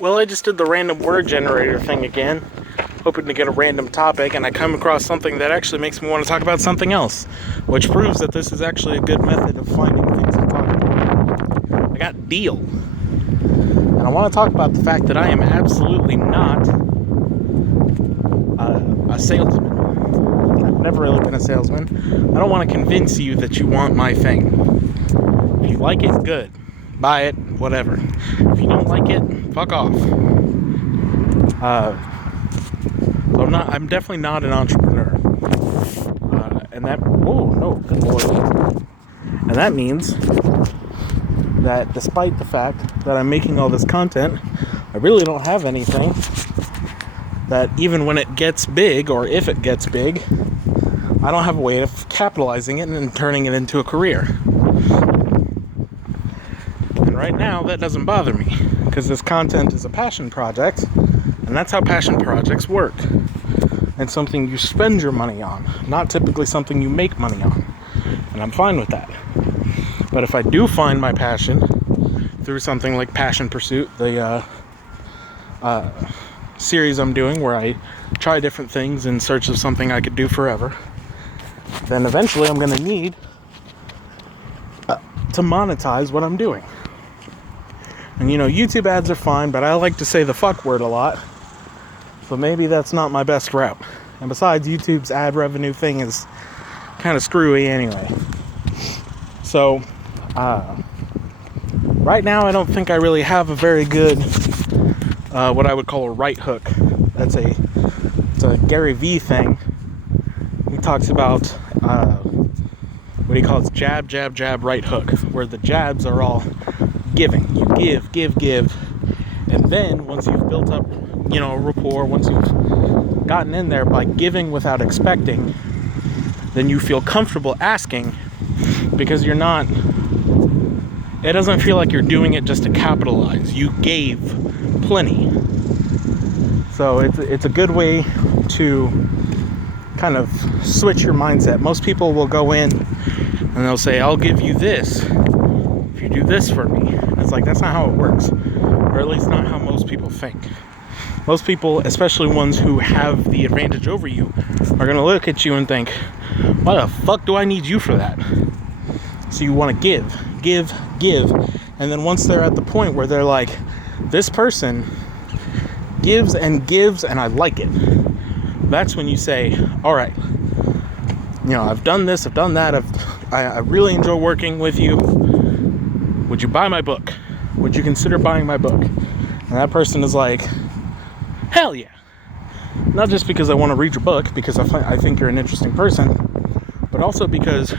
Well, I just did the random word generator thing again, hoping to get a random topic, and I come across something that actually makes me want to talk about something else, which proves that this is actually a good method of finding things to talk about. I got deal. And I want to talk about the fact that I am absolutely not a salesman. I've never really been a salesman. I don't want to convince you that you want my thing. If you like it, good. Buy it, whatever. If you don't like it, fuck off. So I'm definitely not an entrepreneur. Good lord. And that means that despite the fact that I'm making all this content, I really don't have anything that even when it gets big, or if it gets big, I don't have a way of capitalizing it and turning it into a career. And right now, that doesn't bother me, because this content is a passion project, and that's how passion projects work. It's something you spend your money on, not typically something you make money on. And I'm fine with that. But if I do find my passion through something like Passion Pursuit, the series I'm doing where I try different things in search of something I could do forever, then eventually I'm going to need to monetize what I'm doing. And YouTube ads are fine, but I like to say the fuck word a lot, so maybe that's not my best route. And besides, YouTube's ad revenue thing is kind of screwy anyway. So right now I don't think I really have a very good what I would call a right hook. It's a Gary V thing. He talks about what he calls jab, jab, jab, right hook, where the jabs are all giving. You give, and then once you've built up, a rapport, once you've gotten in there by giving without expecting, then you feel comfortable asking, because it doesn't feel like you're doing it just to capitalize. You gave plenty. So it's a good way to kind of switch your mindset. Most people will go in and they'll say, I'll give you this if you do this for me. And it's like, that's not how it works. Or at least not how most people think. Most people, especially ones who have the advantage over you, are going to look at you and think, why the fuck do I need you for that? So you want to give. And then once they're at the point where they're like, this person gives and gives and I like it, that's when you say, all right, I've done this, I've done that, I really enjoy working with you. Would you buy my book? Would you consider buying my book? And that person is like, hell yeah. Not just because I want to read your book, because I think you're an interesting person, but also because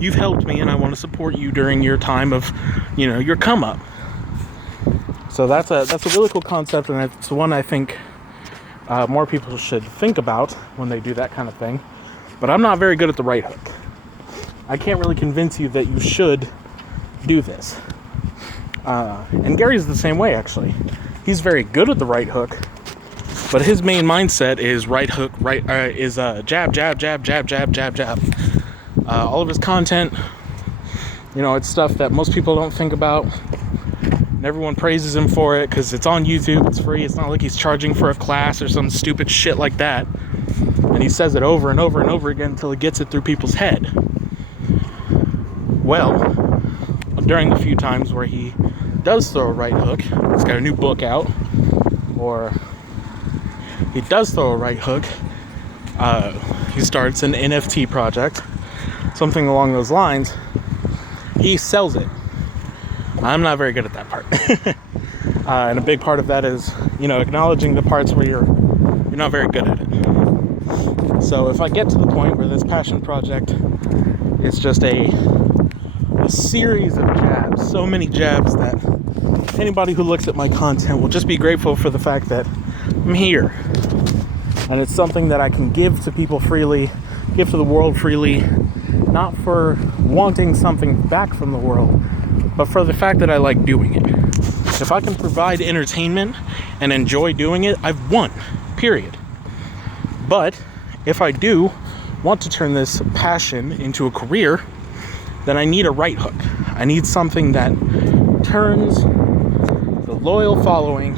you've helped me and I want to support you during your time of, your come up. So that's a really cool concept, and it's one I think more people should think about when they do that kind of thing. But I'm not very good at the right hook. I can't really convince you that you should do this. And Gary's the same way, actually. He's very good at the right hook, but his main mindset is right hook, jab, jab, jab, jab, jab, jab, jab. All of his content, it's stuff that most people don't think about. And everyone praises him for it because it's on YouTube, it's free. It's not like he's charging for a class or some stupid shit like that. And he says it over and over and over again until he gets it through people's head. Well, during the few times where he does throw a right hook, he's got a new book out, or he does throw a right hook, he starts an NFT project, something along those lines, he sells it. I'm not very good at that part. And a big part of that is, acknowledging the parts where you're not very good at it. So if I get to the point where this passion project is just a series of jabs, so many jabs that anybody who looks at my content will just be grateful for the fact that I'm here. And it's something that I can give to people freely, give to the world freely, not for wanting something back from the world, but for the fact that I like doing it. If I can provide entertainment and enjoy doing it, I've won, period. But if I do want to turn this passion into a career, then I need a right hook. I need something that turns the loyal following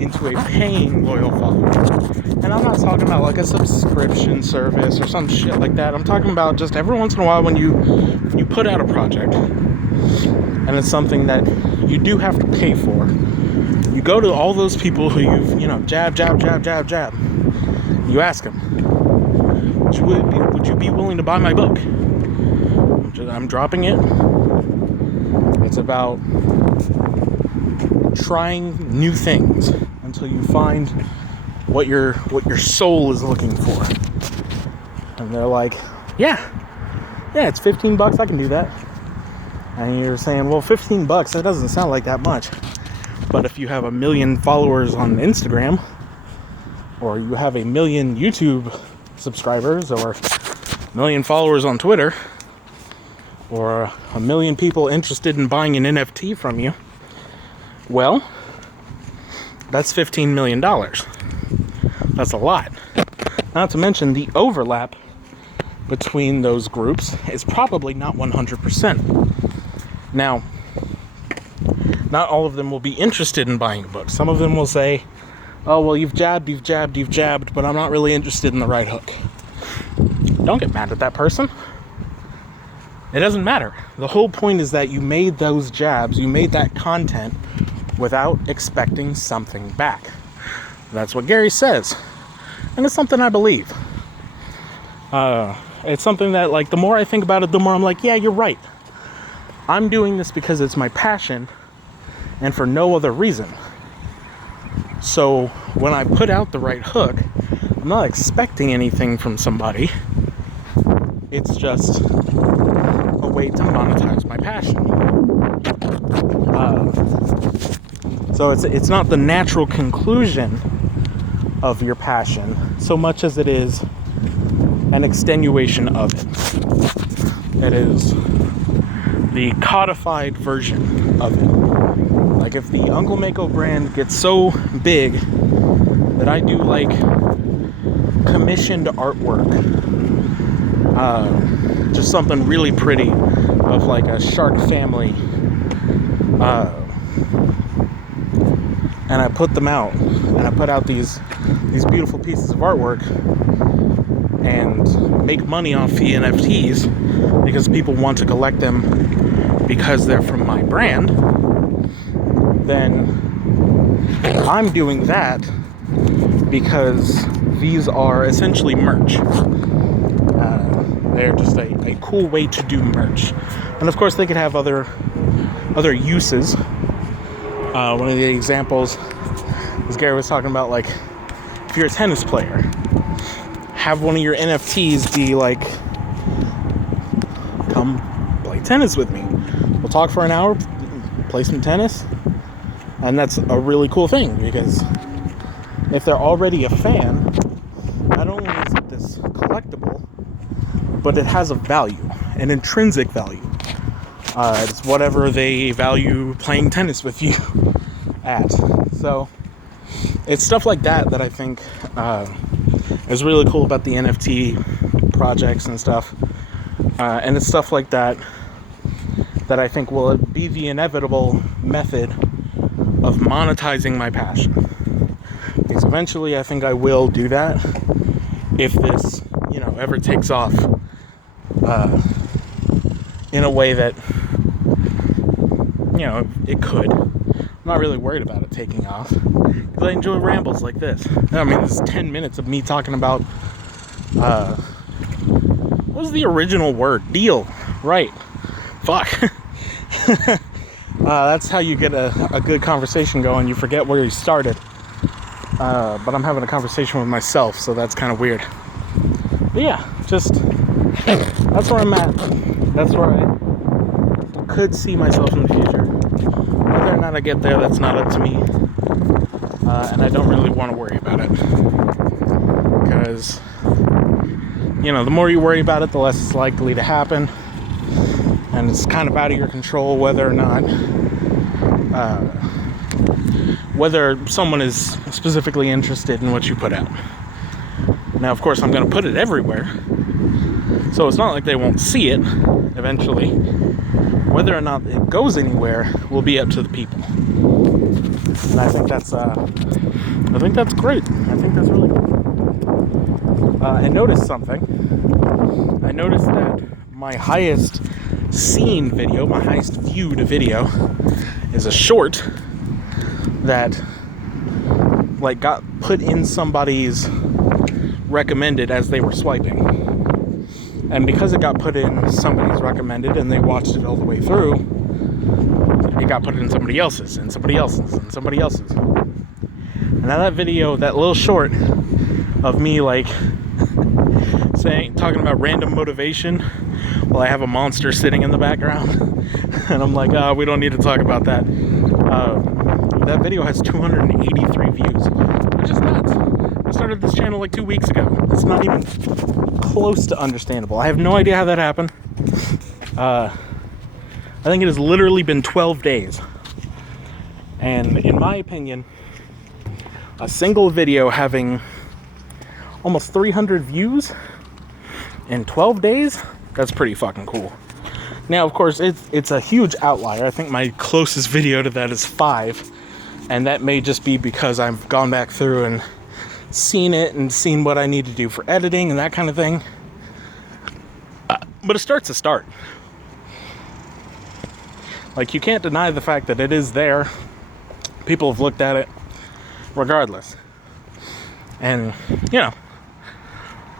into a paying loyal following. And I'm not talking about like a subscription service or some shit like that. I'm talking about just every once in a while when you put out a project and it's something that you do have to pay for. You go to all those people who you've, jab. You ask them, would you be willing to buy my book? I'm dropping it. It's about trying new things until you find what your soul is looking for. And they're like, yeah, it's $15, I can do that. And you're saying, well, $15, that doesn't sound like that much. But if you have 1 million followers on Instagram, or you have 1 million YouTube subscribers, or 1 million followers on Twitter, or 1 million people interested in buying an NFT from you, well, that's $15 million. That's a lot. Not to mention the overlap between those groups is probably not 100%. Now, not all of them will be interested in buying a book. Some of them will say, oh, well, you've jabbed, but I'm not really interested in the right hook. Don't get mad at that person. It doesn't matter. The whole point is that you made those jabs, you made that content without expecting something back. That's what Gary says. And it's something I believe. It's something that, like, the more I think about it, the more I'm like, yeah, you're right. I'm doing this because it's my passion and for no other reason. So when I put out the right hook, I'm not expecting anything from somebody. It's just a way to monetize my passion. So it's not the natural conclusion of your passion so much as it is an extenuation of it. It is the codified version of it. Like if the Uncle Mako brand gets so big that I do like commissioned artwork, just something really pretty of like a shark family, and I put them out, and I put out these beautiful pieces of artwork and make money off the NFTs because people want to collect them because they're from my brand, then I'm doing that because these are essentially merch. They're just a cool way to do merch. And of course they could have other uses. One of the examples is Gary was talking about, like, if you're a tennis player, have one of your NFTs be like, come play tennis with me. We'll talk for an hour, play some tennis. And that's a really cool thing, because if they're already a fan, not only is it this collectible, but it has a value, an intrinsic value. It's whatever they value playing tennis with you at. So it's stuff like that I think is really cool about the NFT projects and stuff. And it's stuff like that I think will be the inevitable method of monetizing my passion. Because eventually I think I will do that if this, ever takes off in a way that, it could. I'm not really worried about it taking off because I enjoy rambles like this. I mean, this is 10 minutes of me talking about what was the original word? Deal. Right. Fuck. That's how you get a good conversation going. You forget where you started. But I'm having a conversation with myself, so that's kind of weird. But yeah, just that's where I'm at. That's where I could see myself in the future. Whether or not I get there, that's not up to me. And I don't really want to worry about it. Because, the more you worry about it, the less it's likely to happen. And it's kind of out of your control whether or not, whether someone is specifically interested in what you put out. Now, of course, I'm going to put it everywhere. So it's not like they won't see it eventually. Whether or not it goes anywhere will be up to the people. And I think that's great. I think that's really cool. I noticed something. I noticed that my highest seen video, my highest viewed video, is a short that like got put in somebody's recommended as they were swiping. And because it got put in somebody's recommended and they watched it all the way through, it got put in somebody else's and somebody else's and somebody else's. And now that video, that little short of me like talking about random motivation while I have a monster sitting in the background, and I'm like, we don't need to talk about that. That video has 283 views, which is nuts. I started this channel like 2 weeks ago. It's not even close to understandable. I have no idea how that happened. I think it has literally been 12 days. And in my opinion, a single video having almost 300 views in 12 days, that's pretty fucking cool. Now, of course, it's a huge outlier. I think my closest video to that is 5. And that may just be because I've gone back through and seen it and seen what I need to do for editing and that kind of thing. But a start's a start. Like, you can't deny the fact that it is there. People have looked at it regardless. And, you know,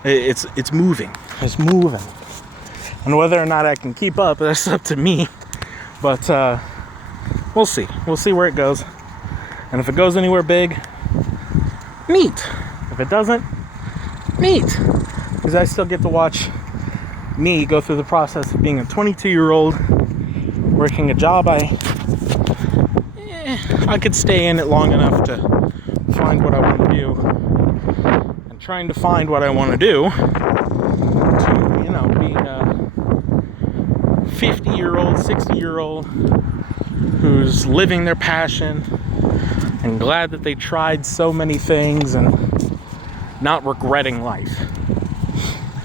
it's moving. It's moving. And whether or not I can keep up, that's up to me. But we'll see. We'll see where it goes. And if it goes anywhere big, neat. If it doesn't, neat. Because I still get to watch me go through the process of being a 22-year-old working a job I could stay in it long enough to find what I want to do, and trying to find what I want to do, to, you know, being a 50-year-old, 60-year-old who's living their passion and glad that they tried so many things and not regretting life.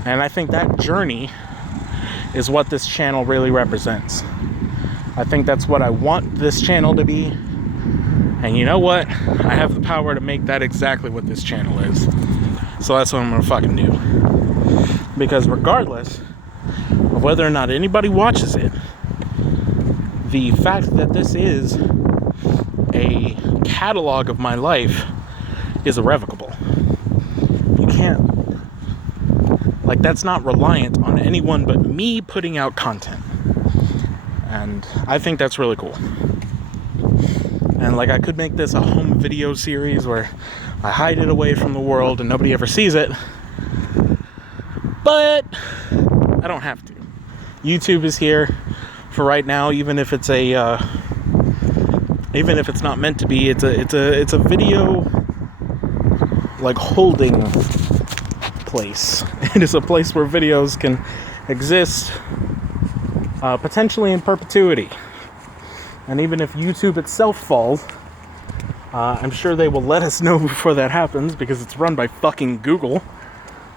And I think that journey is what this channel really represents. I think that's what I want this channel to be. And you know what? I have the power to make that exactly what this channel is. So that's what I'm gonna fucking do. Because regardless of whether or not anybody watches it, the fact that this is a catalog of my life is irrevocable. You can't, like, that's not reliant on anyone but me putting out content. And I think that's really cool. And like, I could make this a home video series where I hide it away from the world and nobody ever sees it, but I don't have to. YouTube is here for right now, even if it's not meant to be. It's a video like holding place. It is a place where videos can exist potentially in perpetuity. And even if YouTube itself falls, I'm sure they will let us know before that happens, because it's run by fucking Google.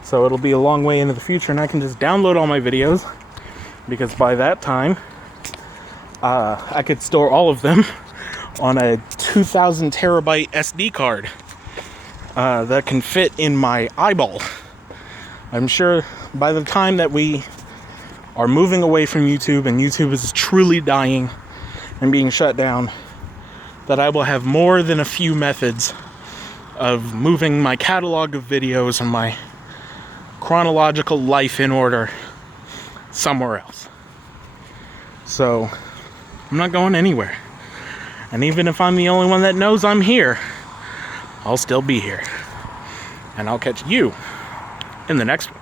So it'll be a long way into the future, and I can just download all my videos, because by that time, I could store all of them on a 2,000 terabyte SD card that can fit in my eyeball. I'm sure by the time that we are moving away from YouTube and YouTube is truly dying and being shut down, that I will have more than a few methods of moving my catalog of videos and my chronological life in order somewhere else. So I'm not going anywhere. And even if I'm the only one that knows I'm here, I'll still be here. And I'll catch you in the next one.